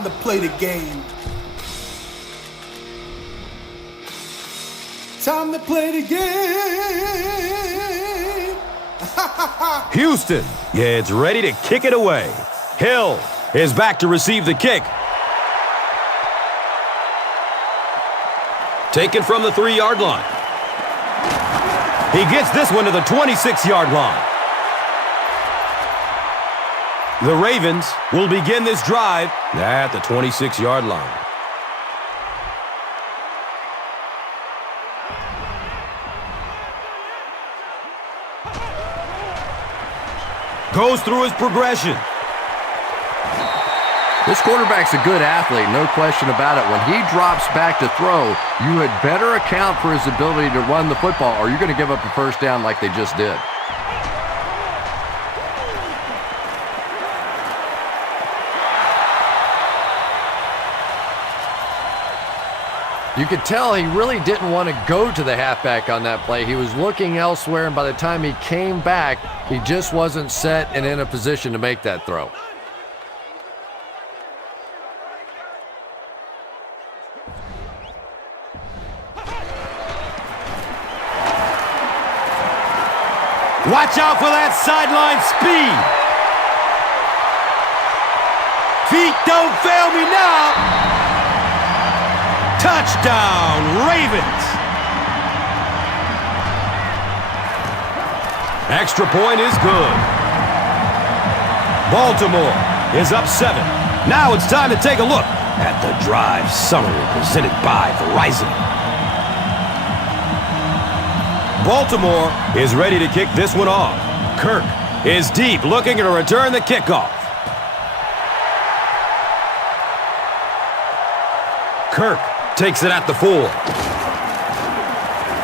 time to play the game. Time to play the game. Houston gets ready to kick it away. Hill is back to receive the kick. Taken from the 3-yard line. He gets this one to the 26-yard line. The Ravens will begin this drive at the 26-yard line. Goes through his progression. This quarterback's a good athlete, no question about it. When he drops back to throw, you had better account for his ability to run the football, or you're going to give up a first down like they just did. You could tell he really didn't want to go to the halfback on that play. He was looking elsewhere, and by the time he came back, he just wasn't set and in a position to make that throw. Watch out for that sideline speed. Feet don't fail me now. Touchdown, Ravens. Extra point is good. Baltimore is up 7. Now it's time to take a look at the drive summary presented by Verizon. Baltimore is ready to kick this one off. Kirk is deep, looking to return the kickoff. Kirk takes it at the 4.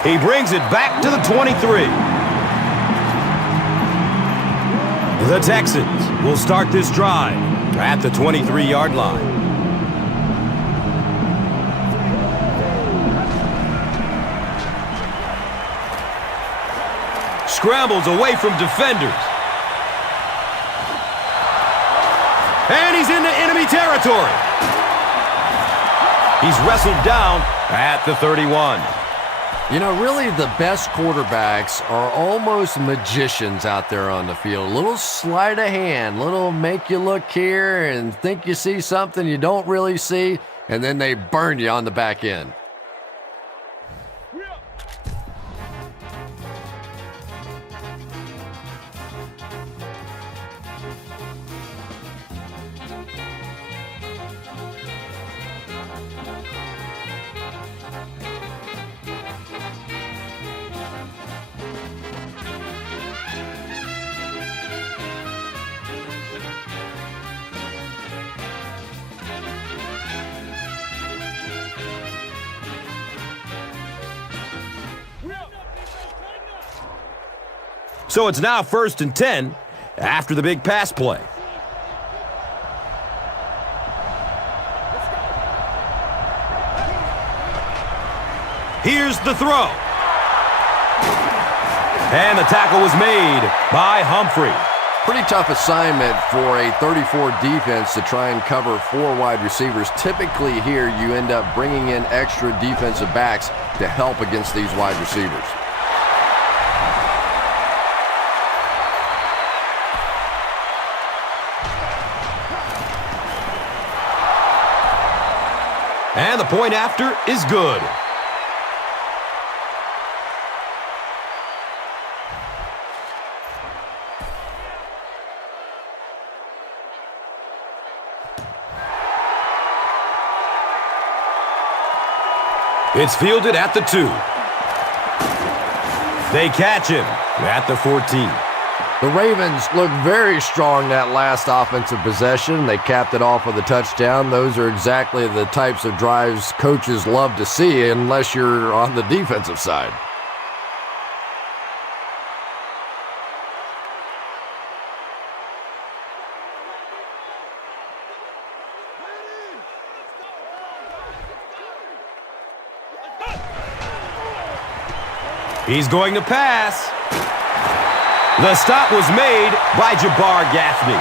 He brings it back to the 23. The Texans will start this drive at the 23-yard line. Scrambles away from defenders. And he's into enemy territory. He's wrestled down at the 31. You know, really the best quarterbacks are almost magicians out there on the field. A little sleight of hand, little make you look here and think you see something you don't really see, and then they burn you on the back end. So it's now 1st and 10 after the big pass play. Here's the throw. And the tackle was made by Humphrey. Pretty tough assignment for a 34 defense to try and cover 4 wide receivers. Typically here you end up bringing in extra defensive backs to help against these wide receivers. And the point after is good. It's fielded at the 2. They catch him at the 14. The Ravens look very strong that last offensive possession. They capped it off with a touchdown. Those are exactly the types of drives coaches love to see unless you're on the defensive side. He's going to pass. The stop was made by Jabbar Gaffney.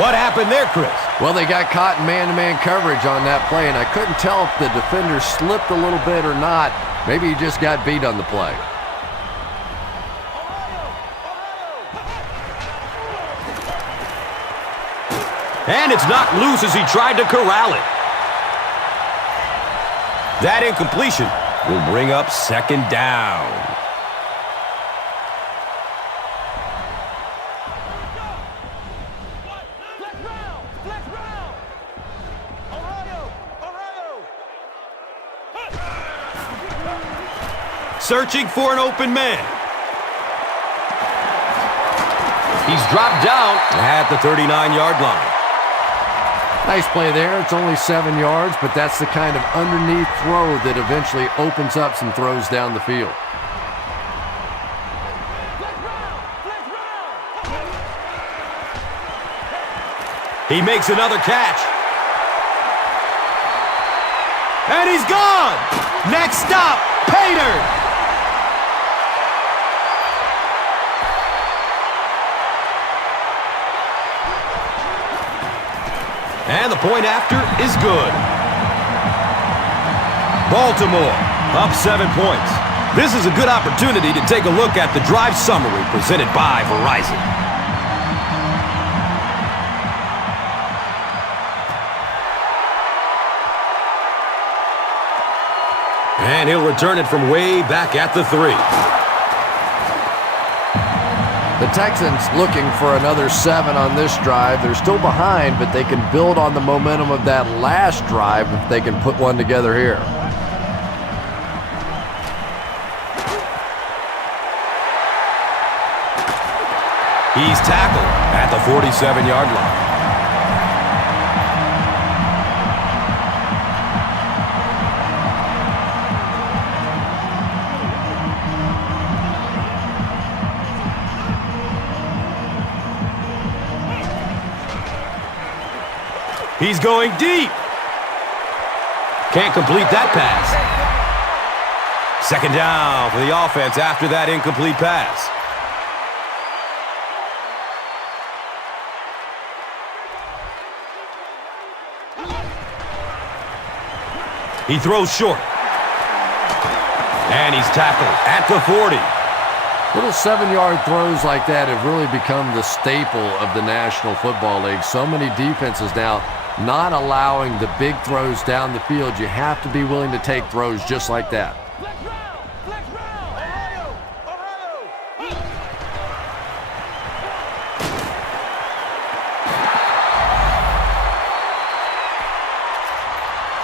What happened there, Chris? Well, they got caught in man-to-man coverage on that play, and I couldn't tell if the defender slipped a little bit or not. Maybe he just got beat on the play. And it's knocked loose as he tried to corral it. That incompletion will bring up second down. Searching for an open man. He's dropped down at the 39-yard line. Nice play there. It's only 7 yards, but that's the kind of underneath throw that eventually opens up some throws down the field. He makes another catch. And he's gone! Next stop, Pater! And the point after is good. Baltimore up 7 points. This is a good opportunity to take a look at the drive summary presented by Verizon. And he'll return it from way back at the 3. The Texans looking for another 7 on this drive. They're still behind, but they can build on the momentum of that last drive if they can put one together here. He's tackled at the 47-yard line. He's going deep. Can't complete that pass. Second down for the offense after that incomplete pass. He throws short. And he's tackled at the 40. Little 7-yard throws like that have really become the staple of the National Football League. So many defenses now not allowing the big throws down the field. You have to be willing to take throws just like that.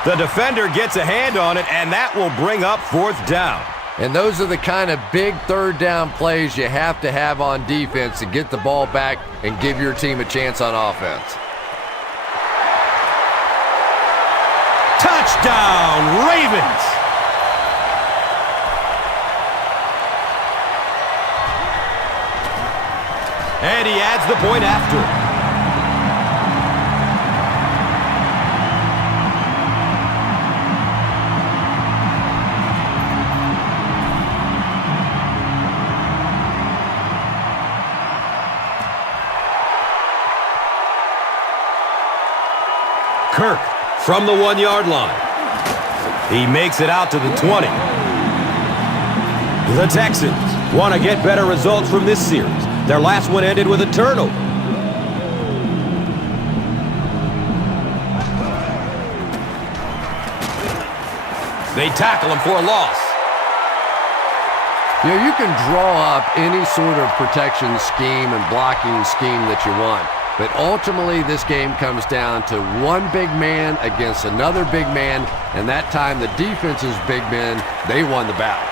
The defender gets a hand on it, and that will bring up fourth down. And those are the kind of big third down plays you have to have on defense to get the ball back and give your team a chance on offense. Touchdown, Ravens! And he adds the point after. Kirk from the 1-yard line. He makes it out to the 20. The Texans want to get better results from this series. Their last one ended with a turnover. They tackle him for a loss. You know, you can draw up any sort of protection scheme and blocking scheme that you want. But ultimately, this game comes down to one big man against another big man, and that time the defense's big men, they won the battle.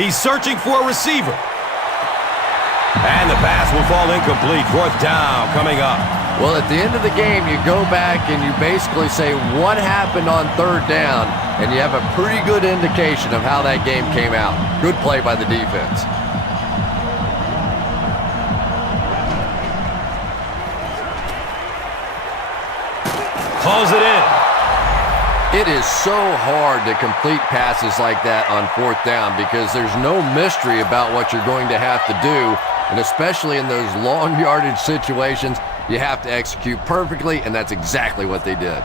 He's searching for a receiver. And the pass will fall incomplete. Fourth down coming up. Well, at the end of the game, you go back and you basically say what happened on third down, and you have a pretty good indication of how that game came out. Good play by the defense. hauls it in. It is so hard to complete passes like that on fourth down because there's no mystery about what you're going to have to do, and especially in those long yardage situations, you have to execute perfectly, and that's exactly what they did.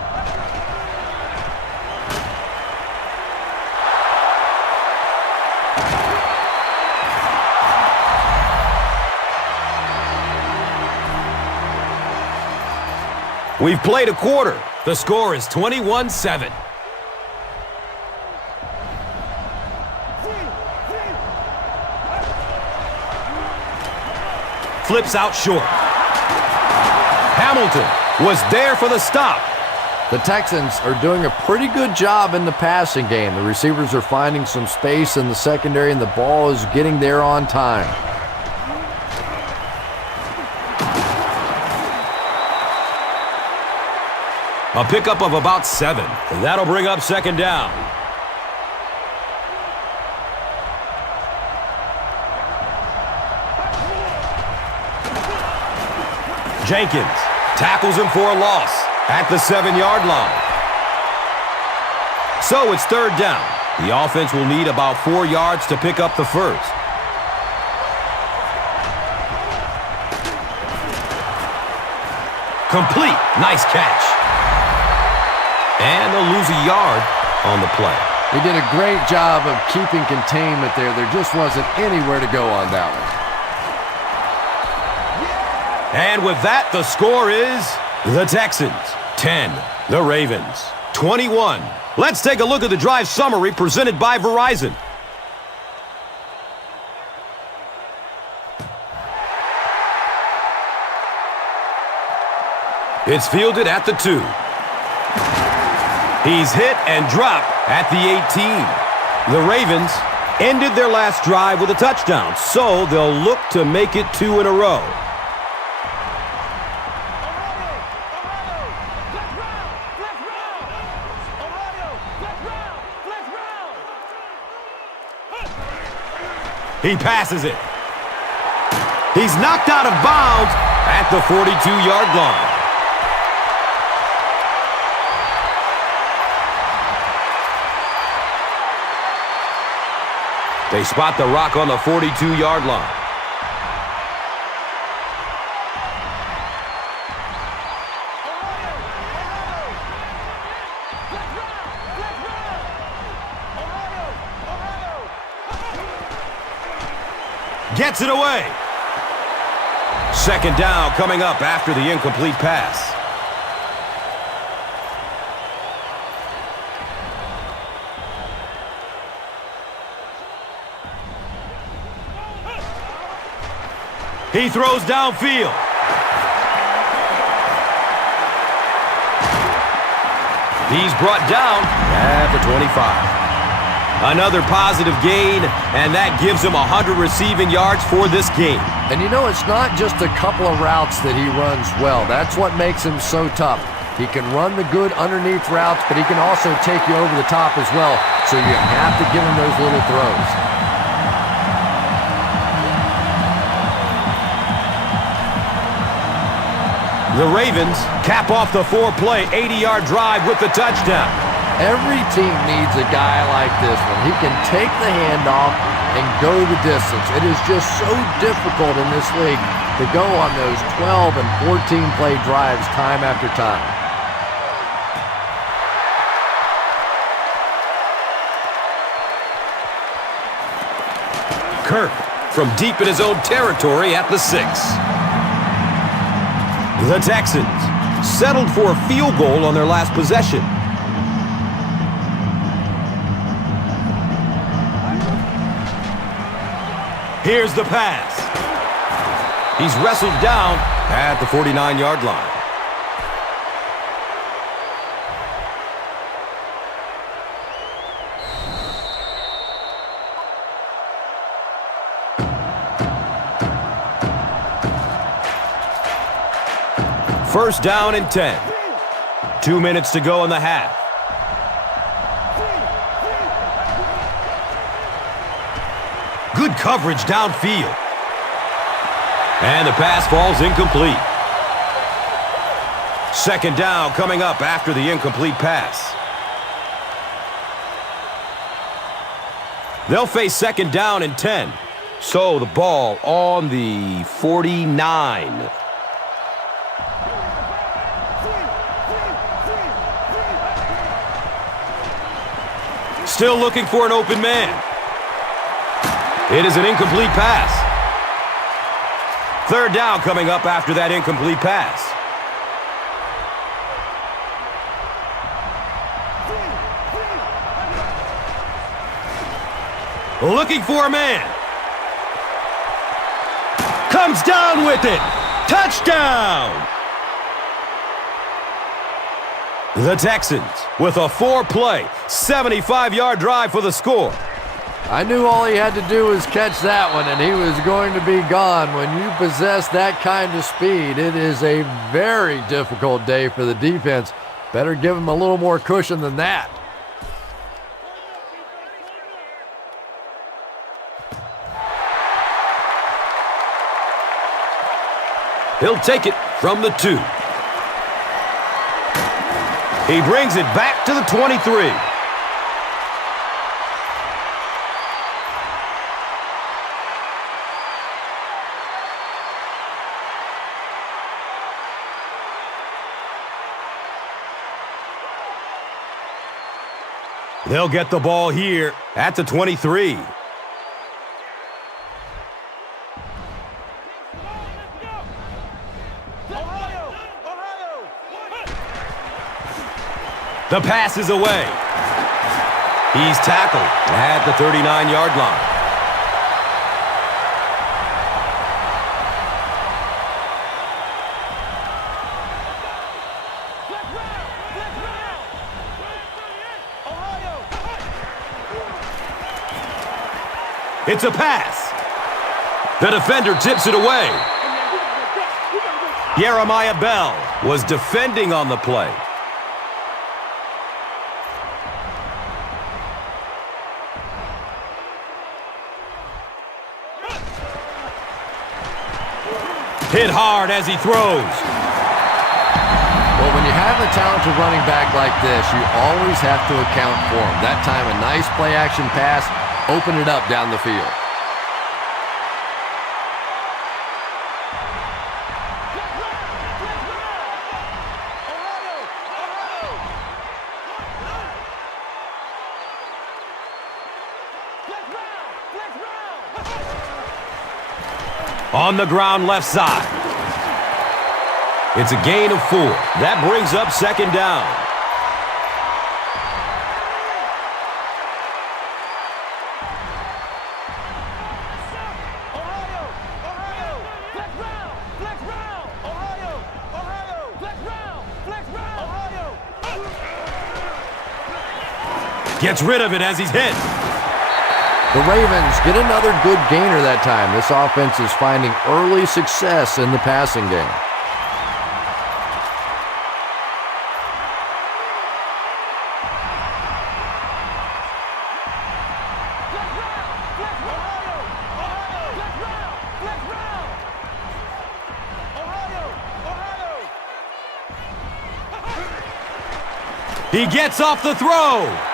We've played a quarter. The score is 21-7. Flips out short. Hamilton was there for the stop. The Texans are doing a pretty good job in the passing game. The receivers are finding some space in the secondary, and the ball is getting there on time. A pickup of about 7. And that'll bring up second down. Jenkins tackles him for a loss at the 7-yard line. So it's third down. The offense will need about 4 yards to pick up the first. Complete. Nice catch. And they'll lose a yard on the play. They did a great job of keeping containment there. There just wasn't anywhere to go on that one. And with that, the score is the Texans 10, the Ravens 21. Let's take a look at the drive summary presented by Verizon. It's fielded at the 2. He's hit and dropped at the 18. The Ravens ended their last drive with a touchdown, so they'll look to make it 2 in a row. He passes it. He's knocked out of bounds at the 42-yard line. They spot the rock on the 42-yard line. Gets it away. Second down coming up after the incomplete pass. He throws downfield. He's brought down at the 25. Another positive gain, and that gives him 100 receiving yards for this game. And you know, it's not just a couple of routes that he runs well. That's what makes him so tough. He can run the good underneath routes, but he can also take you over the top as well, so you have to give him those little throws. The Ravens cap off the 4-play, 80-yard drive with the touchdown. Every team needs a guy like this one. He can take the handoff and go the distance. It is just so difficult in this league to go on those 12 and 14-play drives time after time. Kirk from deep in his own territory at the 6. The Texans settled for a field goal on their last possession. Here's the pass. He's wrestled down at the 49-yard line. First down and 10. 2 minutes to go in the half. Good coverage downfield. And the pass falls incomplete. Second down coming up after the incomplete pass. They'll face second down and 10. So the ball on the 49. Still looking for an open man. It is an incomplete pass. Third down coming up after that incomplete pass. Looking for a man. Comes down with it. Touchdown! The Texans with a 4-play, 75-yard drive for the score. I knew all he had to do was catch that one, and he was going to be gone. When you possess that kind of speed, it is a very difficult day for the defense. Better give him a little more cushion than that. He'll take it from the 2. He brings it back to the 23. They'll get the ball here at the 23. The pass is away. He's tackled at the 39-yard line. It's a pass. The defender tips it away. Jeremiah Bell was defending on the play. Hit hard as he throws. Well, when you have a talented running back like this, you always have to account for him. That time, a nice play-action pass, open it up down the field. On the ground left side. It's a gain of 4. That brings up second down. Gets rid of it as he's hit. The Ravens get another good gainer that time. This offense is finding early success in the passing game. He gets off the throw.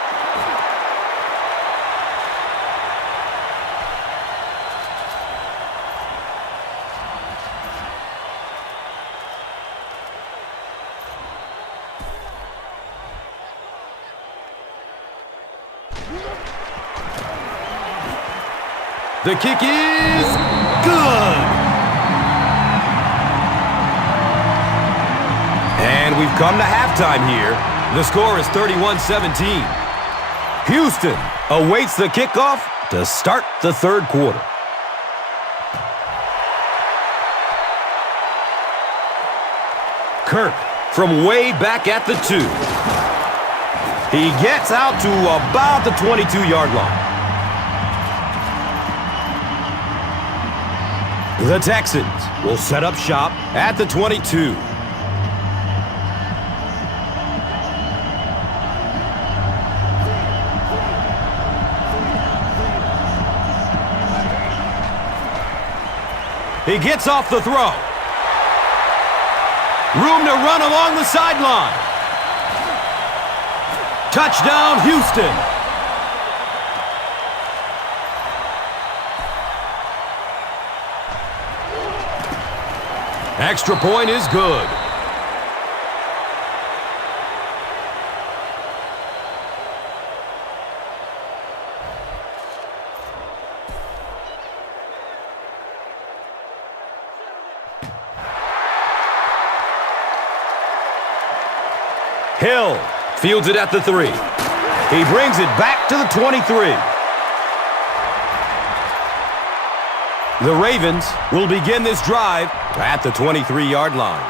The kick is good. And we've come to halftime here. The score is 31-17. Houston awaits the kickoff to start the third quarter. Kirk from way back at the 2. He gets out to about the 22-yard line. The Texans will set up shop at the 22. He gets off the throw. Room to run along the sideline. Touchdown, Houston. Extra point is good. Hill fields it at the 3. He brings it back to the 23. The Ravens will begin this drive at the 23-yard line.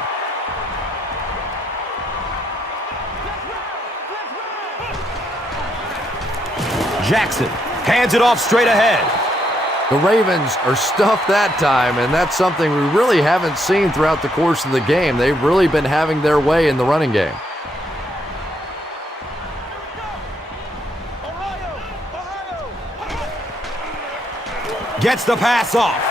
Jackson hands it off straight ahead. The Ravens are stuffed that time, and that's something we really haven't seen throughout the course of the game. They've really been having their way in the running game. Gets the pass off.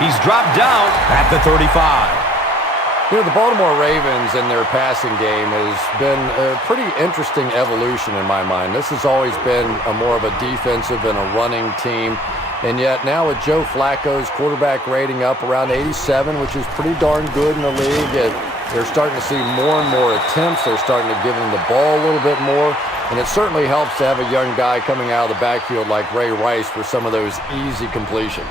He's dropped down at the 35. You know, the Baltimore Ravens and their passing game has been a pretty interesting evolution in my mind. This has always been more of a defensive and a running team. And yet now with Joe Flacco's quarterback rating up around 87, which is pretty darn good in the league, and they're starting to see more and more attempts. They're starting to give him the ball a little bit more. And it certainly helps to have a young guy coming out of the backfield like Ray Rice for some of those easy completions.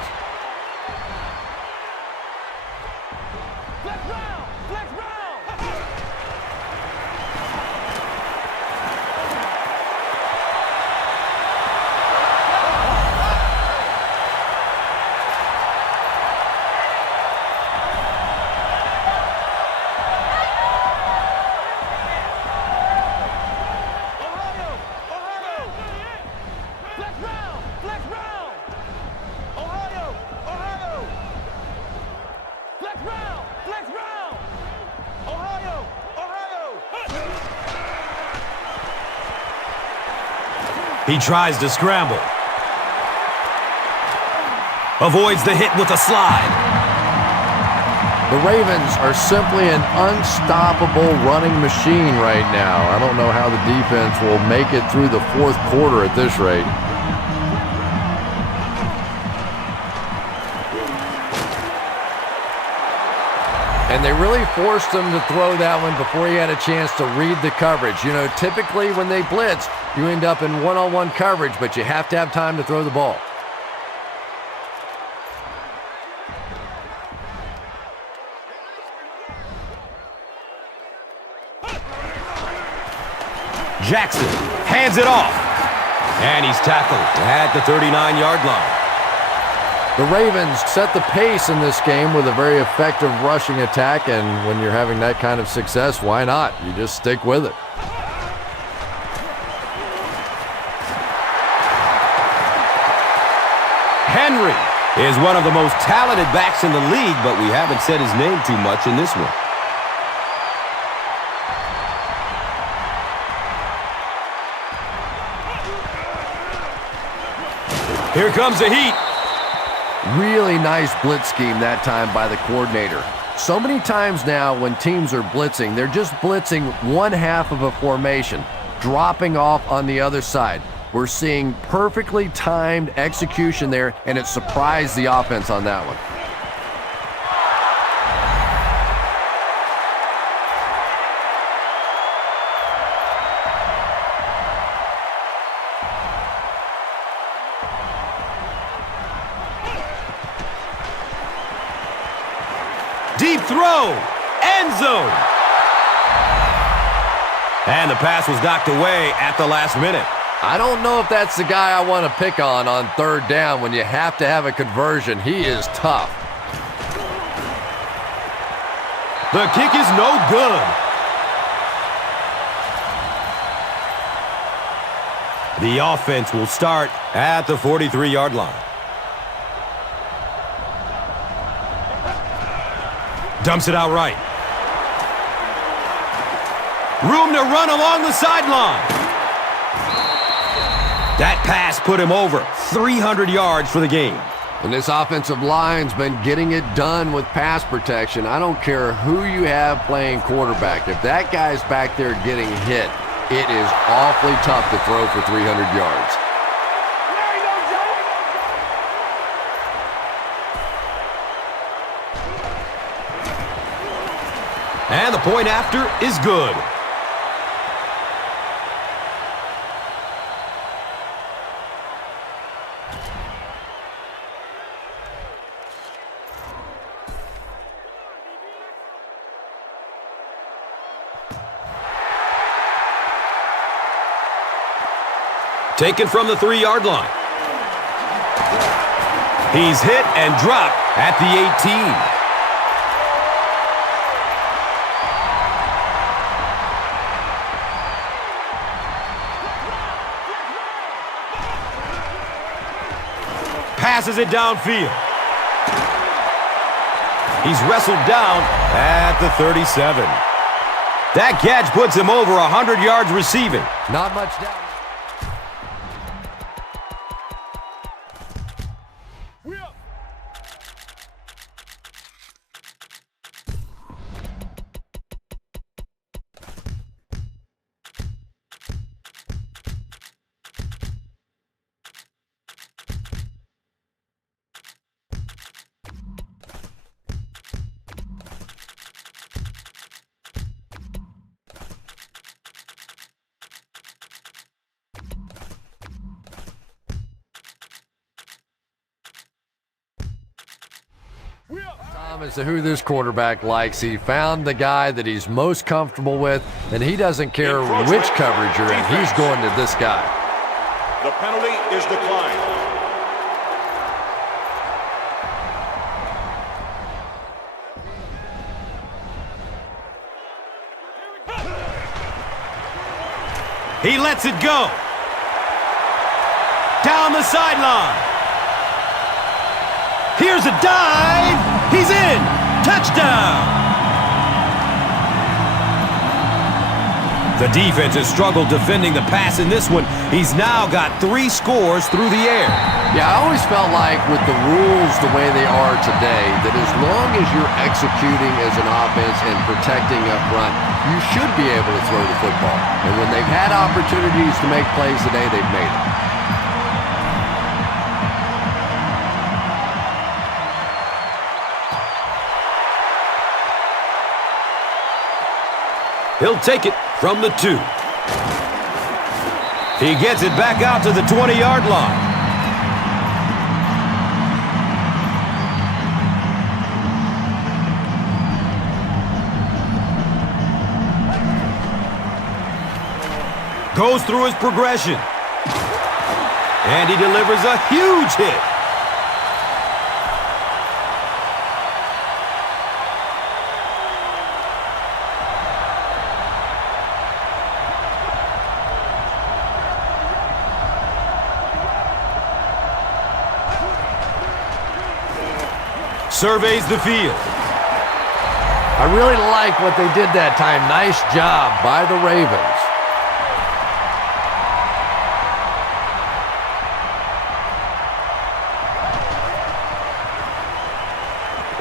He tries to scramble. Avoids the hit with a slide. The Ravens are simply an unstoppable running machine right now. I don't know how the defense will make it through the fourth quarter at this rate. And they really forced him to throw that one before he had a chance to read the coverage. You know, typically when they blitz, you end up in one-on-one coverage, but you have to have time to throw the ball. Jackson hands it off. And he's tackled at the 39-yard line. The Ravens set the pace in this game with a very effective rushing attack, and when you're having that kind of success, why not? You just stick with it. Henry is one of the most talented backs in the league, but we haven't said his name too much in this one. Here comes the heat. Really nice blitz scheme that time by the coordinator. So many times now when teams are blitzing, they're just blitzing one half of a formation, dropping off on the other side. We're seeing perfectly timed execution there, and it surprised the offense on that one. Deep throw, end zone. And the pass was knocked away at the last minute. I don't know if that's the guy I want to pick on third down when you have to have a conversion. He is tough. The kick is no good. The offense will start at the 43-yard line. Dumps it out right. Room to run along the sideline. That pass put him over 300 yards for the game. And this offensive line's been getting it done with pass protection. I don't care who you have playing quarterback. If that guy's back there getting hit, it is awfully tough to throw for 300 yards. And the point after is good. Taken from the 3-yard line. He's hit and dropped at the 18. Passes it downfield. He's wrestled down at the 37. That catch puts him over 100 yards receiving. Not much doubt. As to who this quarterback likes, he found the guy that he's most comfortable with, and he doesn't care which coverage you're in. He's going to this guy. The penalty is declined. He lets it go. Down the sideline. Here's a dive. He's in. Touchdown. The defense has struggled defending the pass in this one. He's now got 3 scores through the air. Yeah, I always felt like with the rules the way they are today, that as long as you're executing as an offense and protecting up front, you should be able to throw the football. And when they've had opportunities to make plays today, they've made them. He'll take it from the 2. He gets it back out to the 20-yard line. Goes through his progression. And he delivers a huge hit. Surveys the field. I really like what they did that time. Nice job by the Ravens.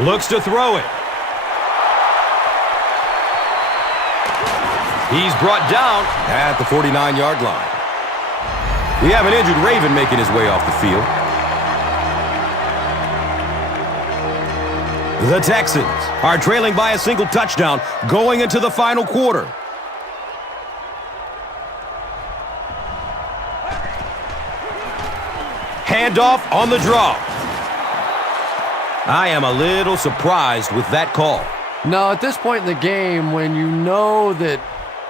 Looks to throw it. He's brought down at the 49-yard line. We have an injured Raven making his way off the field. The Texans are trailing by a single touchdown going into the final quarter. Handoff on the draw. I am a little surprised with that call. No, at this point in the game, when you know that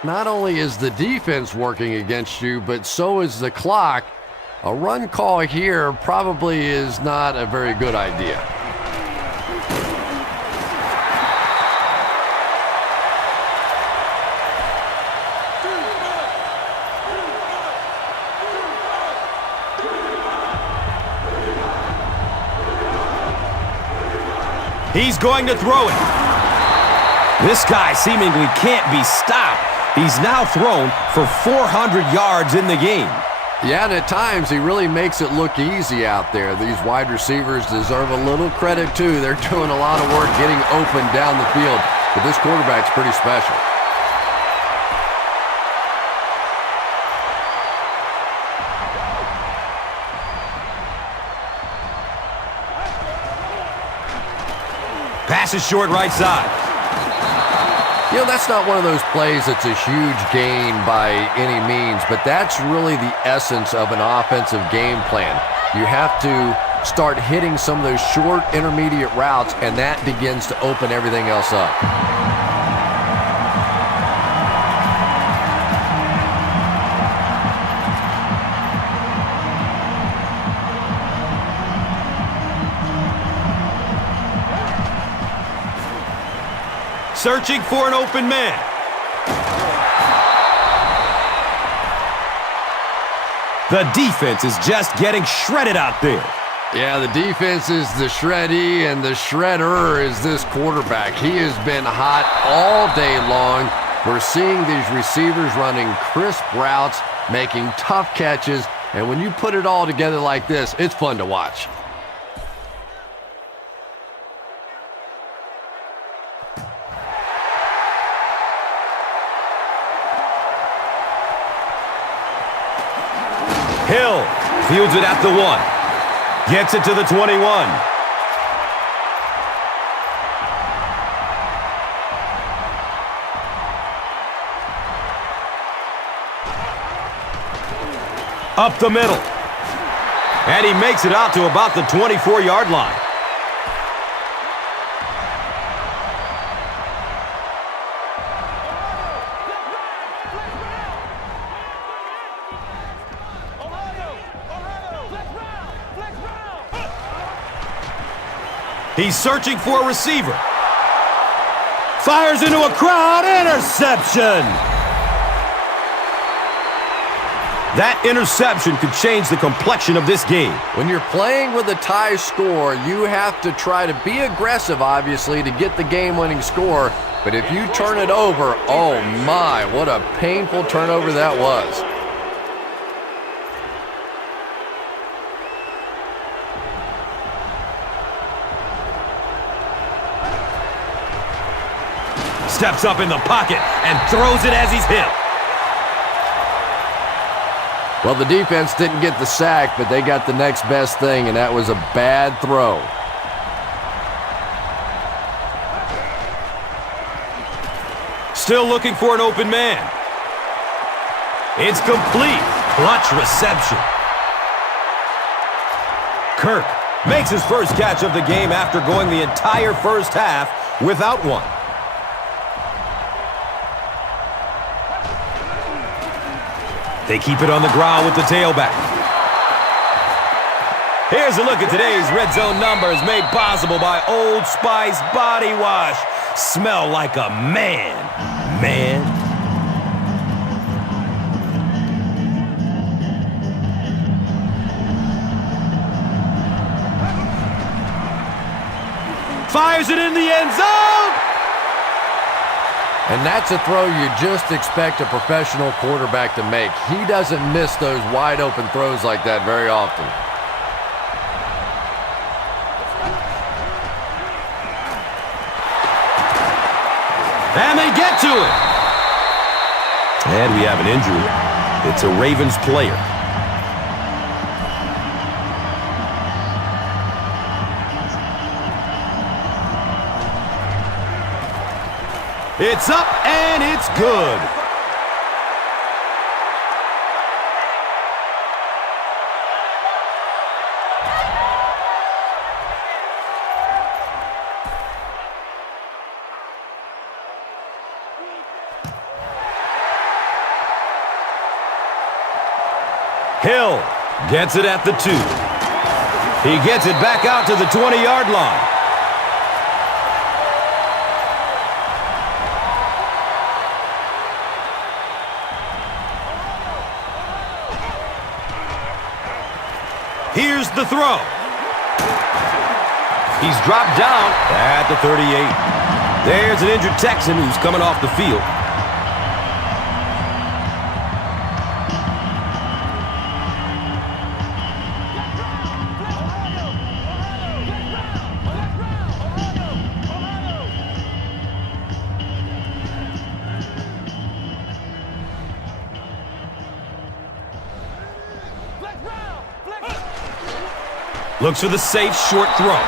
not only is the defense working against you, but so is the clock, a run call here probably is not a very good idea. He's going to throw it. This guy seemingly can't be stopped. He's now thrown for 400 yards in the game. Yeah, and at times he really makes it look easy out there. These wide receivers deserve a little credit too. They're doing a lot of work getting open down the field, but this quarterback's pretty special. Pass is short right side. You know, that's not one of those plays that's a huge gain by any means, but that's really the essence of an offensive game plan. You have to start hitting some of those short intermediate routes, and that begins to open everything else up. Searching for an open man. The defense is just getting shredded out there. Yeah, the defense is the shreddy, and the shredder is this quarterback. He has been hot all day long. We're seeing these receivers running crisp routes, making tough catches, and when you put it all together like this, it's fun to watch. Hill fields it at the 1. Gets it to the 21. Up the middle. And he makes it out to about the 24-yard line. He's searching for a receiver. Fires into a crowd. Interception! That interception could change the complexion of this game. When you're playing with a tie score, you have to try to be aggressive, obviously, to get the game-winning score. But if you turn it over, oh my, what a painful turnover that was. Steps up in the pocket and throws it as he's hit. Well, the defense didn't get the sack, but they got the next best thing, and that was a bad throw. Still looking for an open man. It's complete. Clutch reception. Kirk makes his first catch of the game after going the entire first half without one. They keep it on the ground with the tailback. Here's a look at today's Red Zone numbers made possible by Old Spice Body Wash. Smell like a man. Man. Fires it in the end zone. And that's a throw you just expect a professional quarterback to make. He doesn't miss those wide open throws like that very often. And they get to it. And we have an injury. It's a Ravens player. It's up and it's good. Hill gets it at the 2. He gets it back out to the 20-yard line. Here's the throw. He's dropped down at the 38. There's an injured Texan who's coming off the field. Looks for the safe short throw.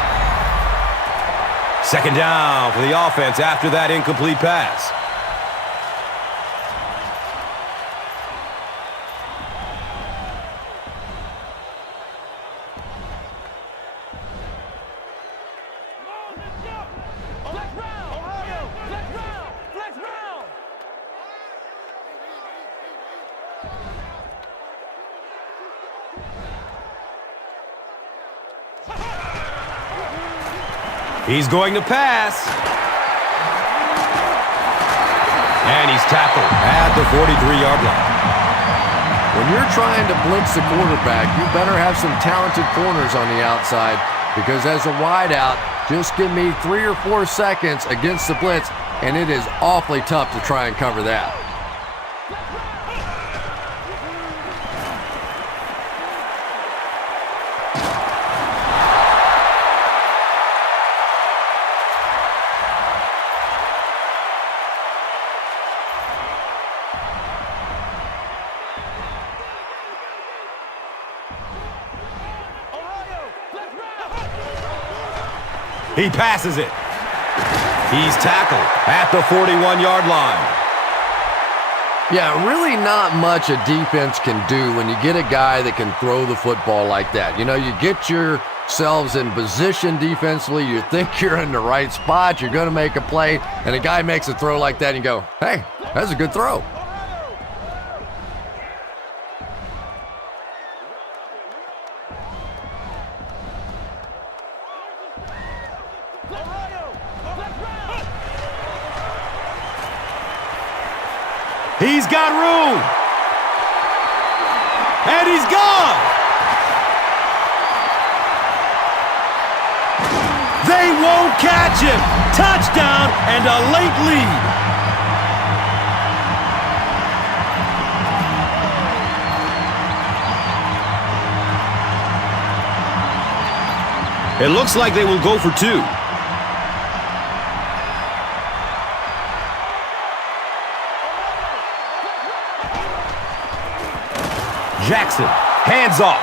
Second down for the offense after that incomplete pass. He's going to pass. And he's tackled at the 43-yard line. When you're trying to blitz the quarterback, you better have some talented corners on the outside, because as a wideout, just give me 3 or 4 seconds against the blitz, and it is awfully tough to try and cover that. He passes it. He's tackled at the 41-yard line. Yeah, really not much a defense can do when you get a guy that can throw the football like that. You know, you get yourselves in position defensively, you think you're in the right spot, you're going to make a play, and a guy makes a throw like that, and you go, hey, that's a good throw. He's got room. And he's gone. They won't catch him. Touchdown and a late lead. It looks like they will go for 2. Jackson, hands off.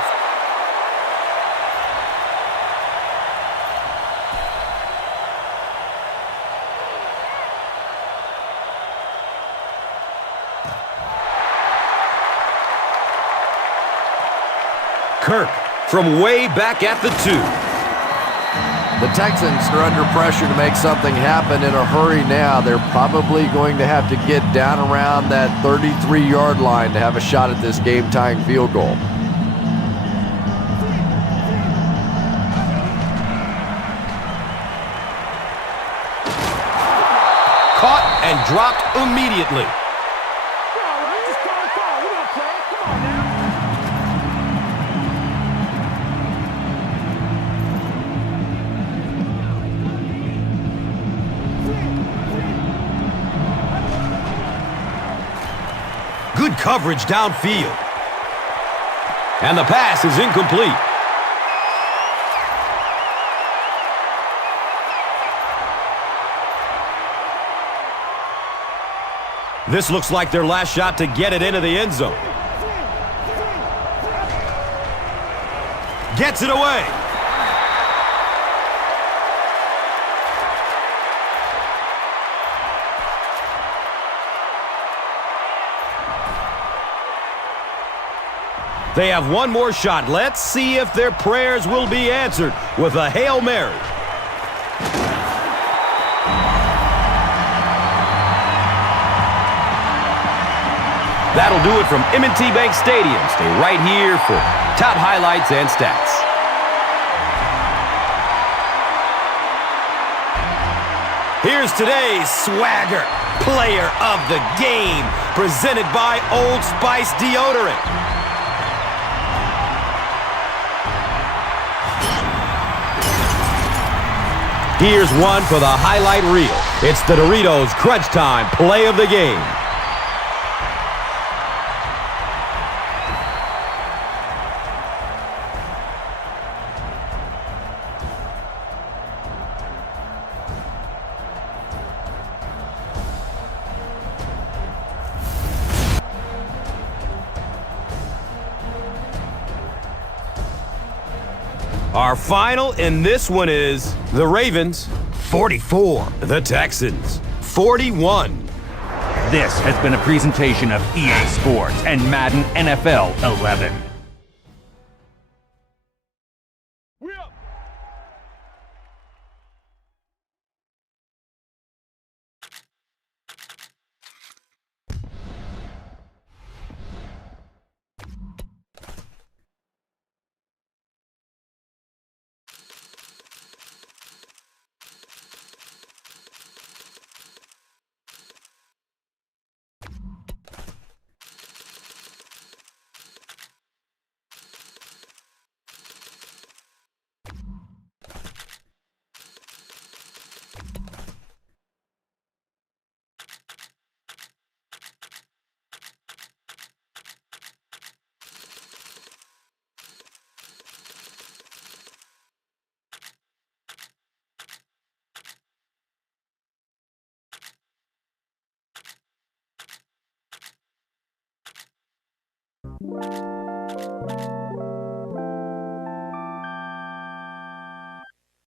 Kirk from way back at the 2. The Texans are under pressure to make something happen in a hurry now. They're probably going to have to get down around that 33-yard line to have a shot at this game-tying field goal. Caught and dropped immediately. Good coverage downfield. And the pass is incomplete. This looks like their last shot to get it into the end zone. Gets it away. They have one more shot. Let's see if their prayers will be answered with a Hail Mary. That'll do it from M&T Bank Stadium. Stay right here for top highlights and stats. Here's today's swagger player of the game, presented by Old Spice Deodorant. Here's one for the highlight reel. It's the Doritos Crunch Time play of the game. Our final in this one is the Ravens 44, the Texans 41. This has been a presentation of EA Sports and Madden NFL 11. You